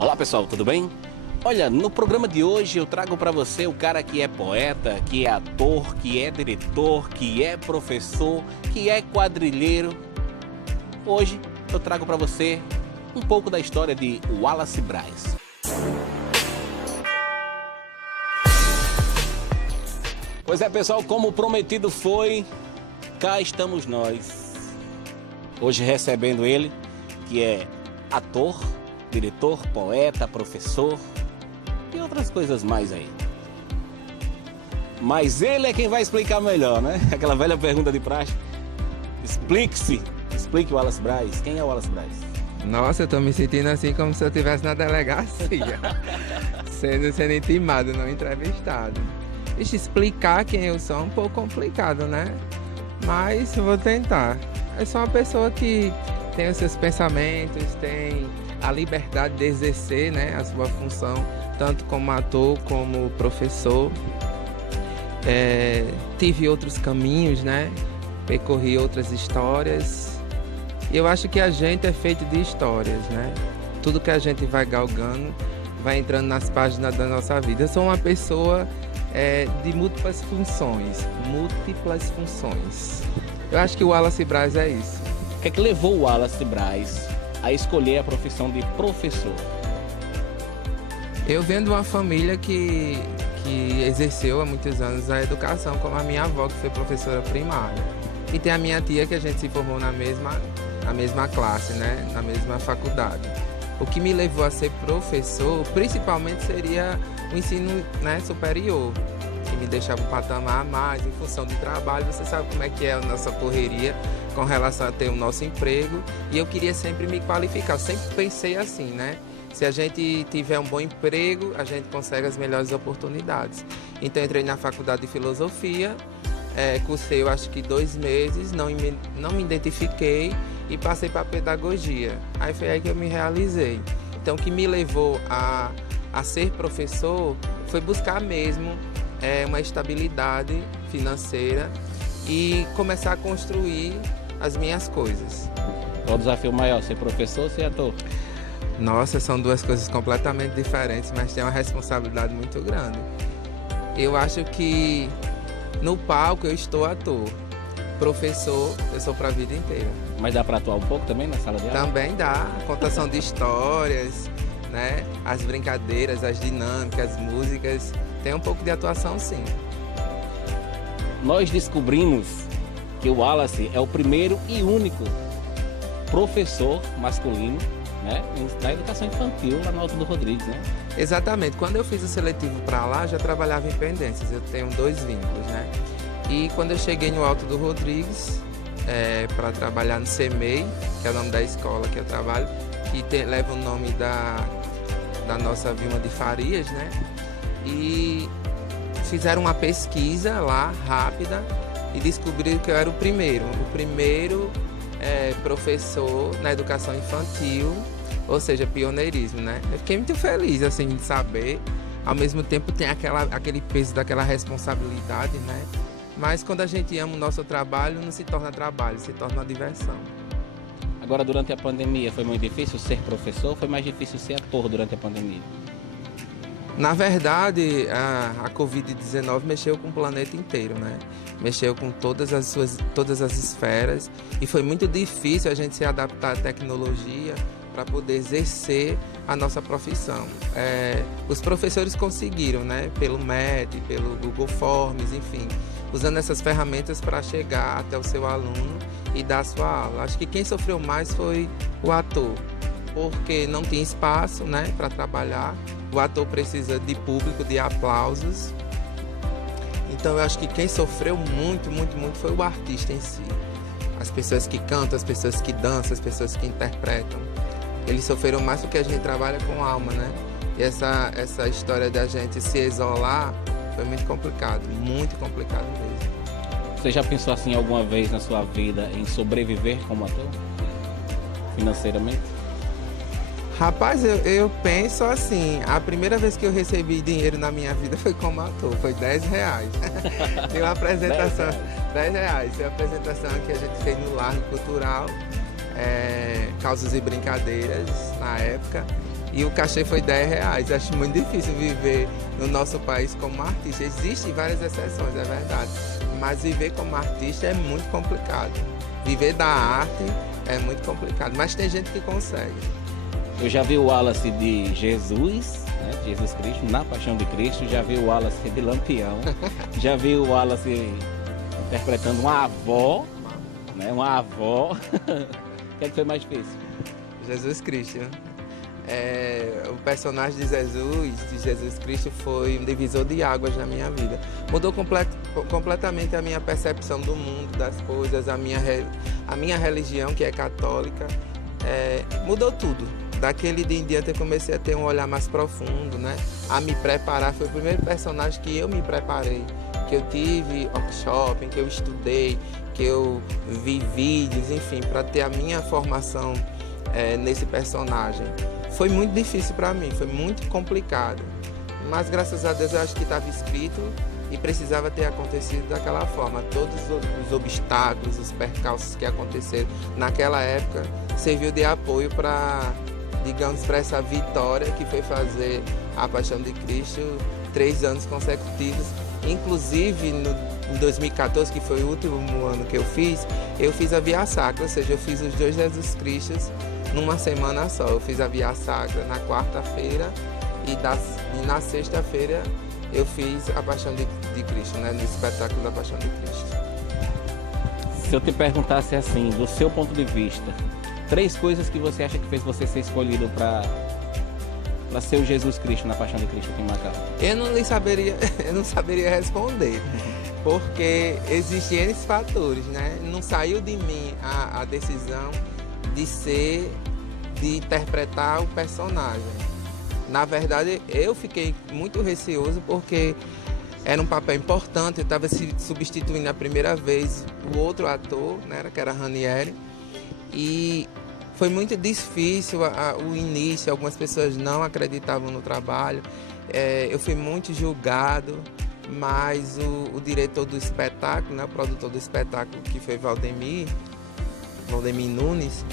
Olá pessoal, tudo bem? Olha, no programa de hoje eu trago para você o cara que é poeta, que é ator, que é diretor, que é professor, que é quadrilheiro. Hoje eu trago para você um pouco da história de Wallace Braz. Pois é pessoal, como prometido foi, cá estamos nós. Hoje recebendo ele, que é ator, diretor, poeta, professor e outras coisas mais aí. Mas ele é quem vai explicar melhor, né? Aquela velha pergunta de praxe. Explique o Wallace Braz. Quem é o Wallace Braz? Nossa, eu tô me sentindo assim como se eu estivesse na delegacia, sendo intimado, não entrevistado. Ixi, explicar quem eu sou é um pouco complicado, né? Mas eu vou tentar. Eu sou uma pessoa que tem os seus pensamentos, tem a liberdade de exercer, né, a sua função, tanto como ator como professor. Tive outros caminhos, né? Percorri outras histórias. E eu acho que a gente é feito de histórias, né? Tudo que a gente vai galgando, vai entrando nas páginas da nossa vida. Eu sou uma pessoa de múltiplas funções. Eu acho que o Wallace Braz é isso. O que é que levou o Wallace Braz a escolher a profissão de professor? Eu venho de uma família que exerceu há muitos anos a educação, como a minha avó, que foi professora primária. E tem a minha tia, que a gente se formou na mesma classe, né? Na mesma faculdade. O que me levou a ser professor, principalmente, seria o ensino, né, superior, que me deixava um patamar a mais, em função do trabalho. Você sabe como é que é a nossa correria com relação a ter o nosso emprego, e eu queria sempre me qualificar. Eu sempre pensei assim, né? Se a gente tiver um bom emprego, a gente consegue as melhores oportunidades. Então entrei na faculdade de filosofia, cursei eu acho que 2 meses, não me identifiquei e passei para pedagogia. Aí foi aí que eu me realizei. Então o que me levou a ser professor foi buscar mesmo uma estabilidade financeira e começar a construir as minhas coisas. Qual o desafio maior, ser professor ou ser ator? Nossa, são duas coisas completamente diferentes, mas tem uma responsabilidade muito grande. Eu acho que no palco eu estou ator, professor eu sou para a vida inteira. Mas dá para atuar um pouco também na sala de aula? Também dá, contação de histórias, né? As brincadeiras, as dinâmicas, as músicas, tem um pouco de atuação sim. Nós descobrimos que o Wallace é o primeiro e único professor masculino, né, da educação infantil lá no Alto do Rodrigues, né? Exatamente. Quando eu fiz o seletivo para lá, já trabalhava em pendências. Eu tenho 2 vínculos, né? E quando eu cheguei no Alto do Rodrigues, para trabalhar no CEMEI, que é o nome da escola que eu trabalho, que leva o nome da nossa Vilma de Farias, né? E fizeram uma pesquisa lá, rápida, e descobriram que eu era o primeiro professor na educação infantil, ou seja, pioneirismo, né? Eu fiquei muito feliz, assim, de saber. Ao mesmo tempo tem aquele peso daquela responsabilidade, né? Mas quando a gente ama o nosso trabalho, não se torna trabalho, se torna uma diversão. Agora, durante a pandemia, foi muito difícil ser professor ou foi mais difícil ser ator durante a pandemia? Na verdade, a Covid-19 mexeu com o planeta inteiro, né? Mexeu com todas as esferas e foi muito difícil a gente se adaptar à tecnologia para poder exercer a nossa profissão. Os professores conseguiram, né? Pelo MED, pelo Google Forms, enfim, usando essas ferramentas para chegar até o seu aluno e dar a sua aula. Acho que quem sofreu mais foi o ator, porque não tinha espaço, né, para trabalhar. O ator precisa de público, de aplausos. Então eu acho que quem sofreu muito foi o artista em si. As pessoas que cantam, as pessoas que dançam, as pessoas que interpretam. Eles sofreram mais porque a gente trabalha com alma, né? E essa história da gente se isolar foi muito complicado mesmo. Você já pensou assim alguma vez na sua vida em sobreviver como ator? Financeiramente? Rapaz, eu penso assim, a primeira vez que eu recebi dinheiro na minha vida foi como ator, foi R$10. Tem uma apresentação, R$10, tem uma apresentação que a gente fez no Largo Cultural, Causas e Brincadeiras, na época, e o cachê foi R$10. Acho muito difícil viver no nosso país como artista. Existem várias exceções, é verdade, mas viver como artista é muito complicado. Viver da arte é muito complicado, mas tem gente que consegue. Eu já vi o Wallace de Jesus, né, Jesus Cristo, na Paixão de Cristo, já vi o Wallace de Lampião, já vi o Wallace interpretando uma avó, né, uma avó. O que é que foi mais difícil? Jesus Cristo. O personagem de Jesus Cristo foi um divisor de águas na minha vida. Mudou completamente a minha percepção do mundo, das coisas, a minha religião, que é católica. Mudou tudo. Daquele dia em diante eu comecei a ter um olhar mais profundo, né? A me preparar. Foi o primeiro personagem que eu me preparei, que eu tive workshop, que eu estudei, que eu vi vídeos, enfim, para ter a minha formação nesse personagem. Foi muito difícil para mim, foi muito complicado, mas graças a Deus eu acho que estava escrito e precisava ter acontecido daquela forma. Todos os obstáculos, os percalços que aconteceram naquela época serviu de apoio para, digamos, para essa vitória que foi fazer a Paixão de Cristo 3 anos consecutivos. Inclusive em 2014, que foi o último ano que eu fiz a Via Sacra, ou seja, eu fiz os 2 Jesus Cristos numa semana só. Eu fiz a Via Sacra na quarta-feira e na sexta-feira eu fiz a Paixão de Cristo, né, no espetáculo da Paixão de Cristo. Se eu te perguntasse assim, do seu ponto de vista, 3 coisas que você acha que fez você ser escolhido para ser o Jesus Cristo na Paixão de Cristo aqui em Macau? Eu não saberia responder, porque existem N fatores, né? Não saiu de mim a decisão de interpretar o personagem. Na verdade, eu fiquei muito receoso porque era um papel importante. Eu estava substituindo a primeira vez o outro ator, né, que era Ranieri, e foi muito difícil o início. Algumas pessoas não acreditavam no trabalho. Eu fui muito julgado, mas o diretor do espetáculo, né, o produtor do espetáculo, que foi Valdemir Nunes,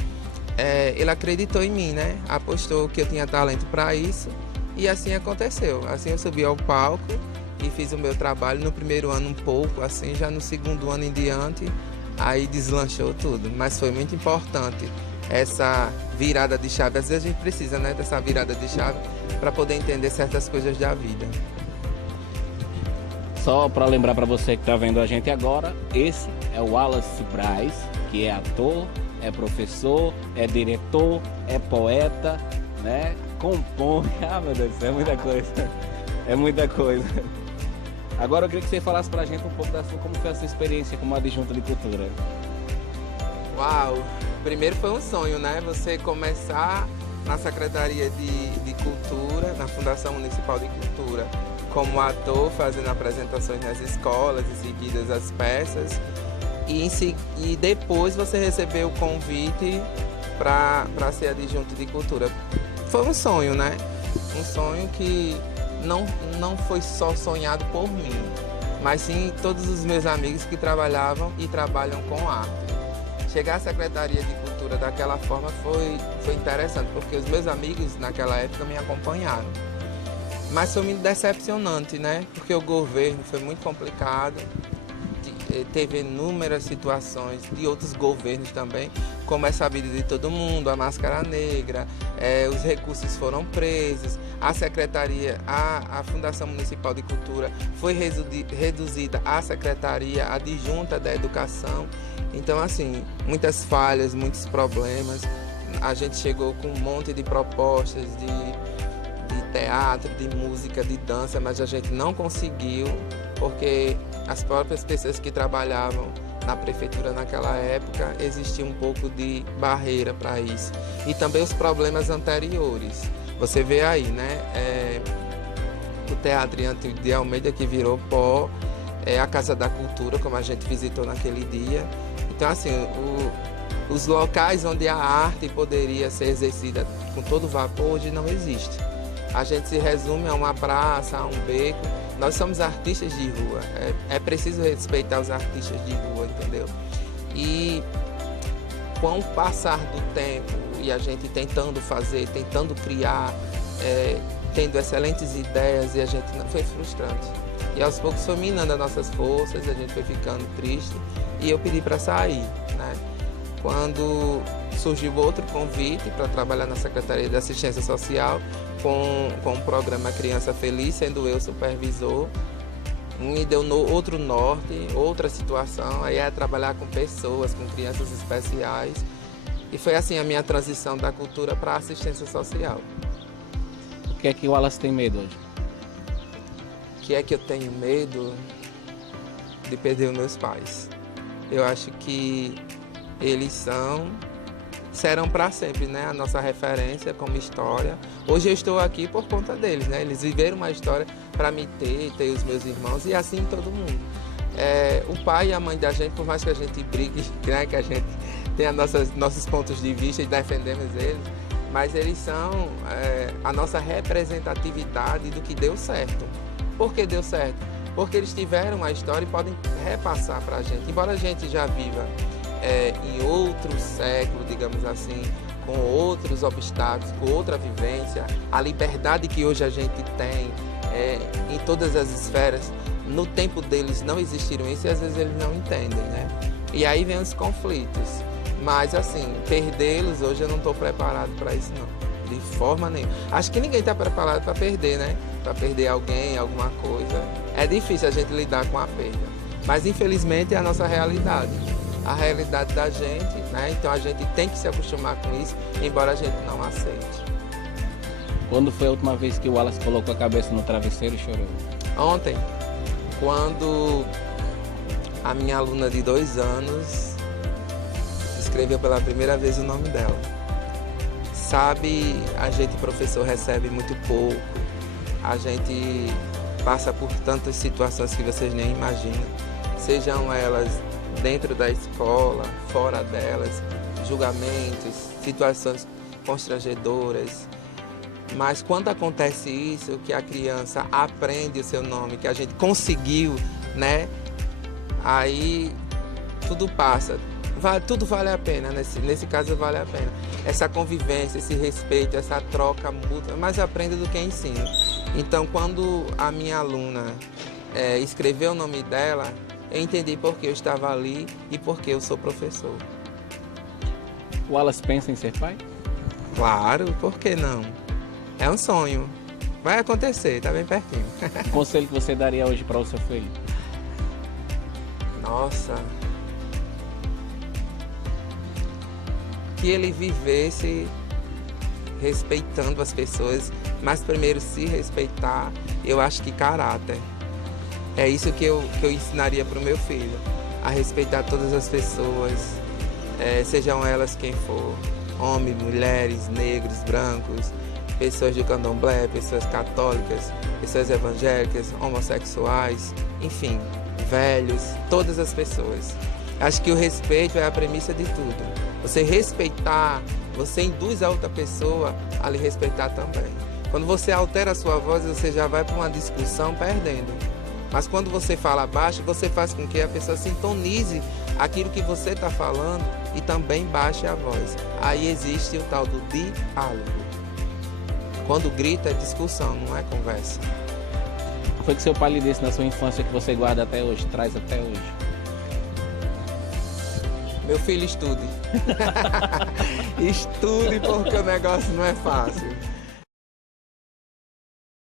ele acreditou em mim, né? Apostou que eu tinha talento para isso, e assim aconteceu. Assim eu subi ao palco e fiz o meu trabalho. No primeiro ano um pouco, assim, já no segundo ano em diante, aí deslanchou tudo. Mas foi muito importante essa virada de chave. Às vezes a gente precisa, né, dessa virada de chave para poder entender certas coisas da vida. Só para lembrar para você que está vendo a gente agora, esse é o Wallace Braz, que é ator, é professor, é diretor, é poeta, né? Compõe. Ah, meu Deus do céu, é muita coisa. É muita coisa. Agora eu queria que você falasse pra gente um pouco como foi a sua experiência como adjunto de cultura. Uau! Primeiro foi um sonho, né? Você começar na Secretaria de Cultura, na Fundação Municipal de Cultura, como ator, fazendo apresentações nas escolas e seguidas as peças. E depois você recebeu o convite para ser adjunto de cultura. Foi um sonho, né? Um sonho que não foi só sonhado por mim, mas sim todos os meus amigos que trabalhavam e trabalham com arte. Chegar à Secretaria de Cultura daquela forma foi interessante, porque os meus amigos naquela época me acompanharam. Mas foi muito decepcionante, né? Porque o governo foi muito complicado. Teve inúmeras situações de outros governos também, como é sabido de todo mundo, a máscara negra, os recursos foram presos, a secretaria, a Fundação Municipal de Cultura foi reduzida à secretaria adjunta da educação. Então, assim, muitas falhas, muitos problemas. A gente chegou com um monte de propostas de teatro, de música, de dança, mas a gente não conseguiu, porque as próprias pessoas que trabalhavam na prefeitura naquela época existia um pouco de barreira para isso. E também os problemas anteriores. Você vê aí, né? O Teatro Antigo de Almeida, que virou pó, a Casa da Cultura, como a gente visitou naquele dia. Então, assim, os locais onde a arte poderia ser exercida com todo vapor hoje não existe. A gente se resume a uma praça, a um beco. Nós somos artistas de rua, é preciso respeitar os artistas de rua, entendeu? E com o passar do tempo e a gente tentando fazer, tentando criar tendo excelentes ideias e a gente não foi frustrante. E aos poucos foi minando as nossas forças, a gente foi ficando triste e eu pedi para sair, né? Quando surgiu outro convite para trabalhar na Secretaria de Assistência Social com o programa Criança Feliz, sendo eu supervisor, me deu outro norte, outra situação, aí é trabalhar com pessoas, com crianças especiais. E foi assim a minha transição da cultura para a assistência social. O que é que o Wallace tem medo hoje? O que é que eu tenho medo? De perder os meus pais. Eu acho que eles serão para sempre, né? A nossa referência como história. Hoje eu estou aqui por conta deles, né? Eles viveram uma história para me ter os meus irmãos e assim todo mundo. O pai e a mãe da gente, por mais que a gente brigue, né? Que a gente tenha nossos pontos de vista e defendemos eles, mas eles são a nossa representatividade do que deu certo. Por que deu certo? Porque eles tiveram uma história e podem repassar para a gente. Embora a gente já viva em outro século, digamos assim, com outros obstáculos, com outra vivência, a liberdade que hoje a gente tem em todas as esferas, no tempo deles não existiram isso e às vezes eles não entendem, né? E aí vem os conflitos. Mas assim, perdê-los hoje eu não estou preparado para isso não. De forma nenhuma. Acho que ninguém está preparado para perder, né? Para perder alguém, alguma coisa. É difícil a gente lidar com a perda. Mas infelizmente é a nossa realidade. A realidade da gente, né? Então a gente tem que se acostumar com isso, embora a gente não aceite. Quando foi a última vez que o Wallace colocou a cabeça no travesseiro e chorou? Ontem, quando a minha aluna de 2 anos escreveu pela primeira vez o nome dela. Sabe, a gente, professor, recebe muito pouco, a gente passa por tantas situações que vocês nem imaginam, sejam elas dentro da escola, fora delas, julgamentos, situações constrangedoras. Mas quando acontece isso, que a criança aprende o seu nome, que a gente conseguiu, né? Aí tudo passa. Tudo vale a pena, nesse caso vale a pena. Essa convivência, esse respeito, essa troca mútua, mais aprende do que ensina. Então, quando a minha aluna escreveu o nome dela, eu entendi por que eu estava ali e por que eu sou professor. O Wallace pensa em ser pai? Claro, por que não? É um sonho. Vai acontecer, tá bem pertinho. O conselho que você daria hoje para o seu filho? Nossa... que ele vivesse respeitando as pessoas, mas primeiro se respeitar, eu acho que caráter. É isso que eu ensinaria para o meu filho, a respeitar todas as pessoas, sejam elas quem for, homens, mulheres, negros, brancos, pessoas de candomblé, pessoas católicas, pessoas evangélicas, homossexuais, enfim, velhos, todas as pessoas. Acho que o respeito é a premissa de tudo. Você respeitar, você induz a outra pessoa a lhe respeitar também. Quando você altera a sua voz, você já vai para uma discussão perdendo. Mas quando você fala baixo, você faz com que a pessoa sintonize aquilo que você está falando e também baixe a voz. Aí existe o tal do diálogo. Quando grita é discussão, não é conversa. O que foi que seu pai lhe disse na sua infância que você guarda até hoje, traz até hoje? Meu filho, estude. Estude porque o negócio não é fácil.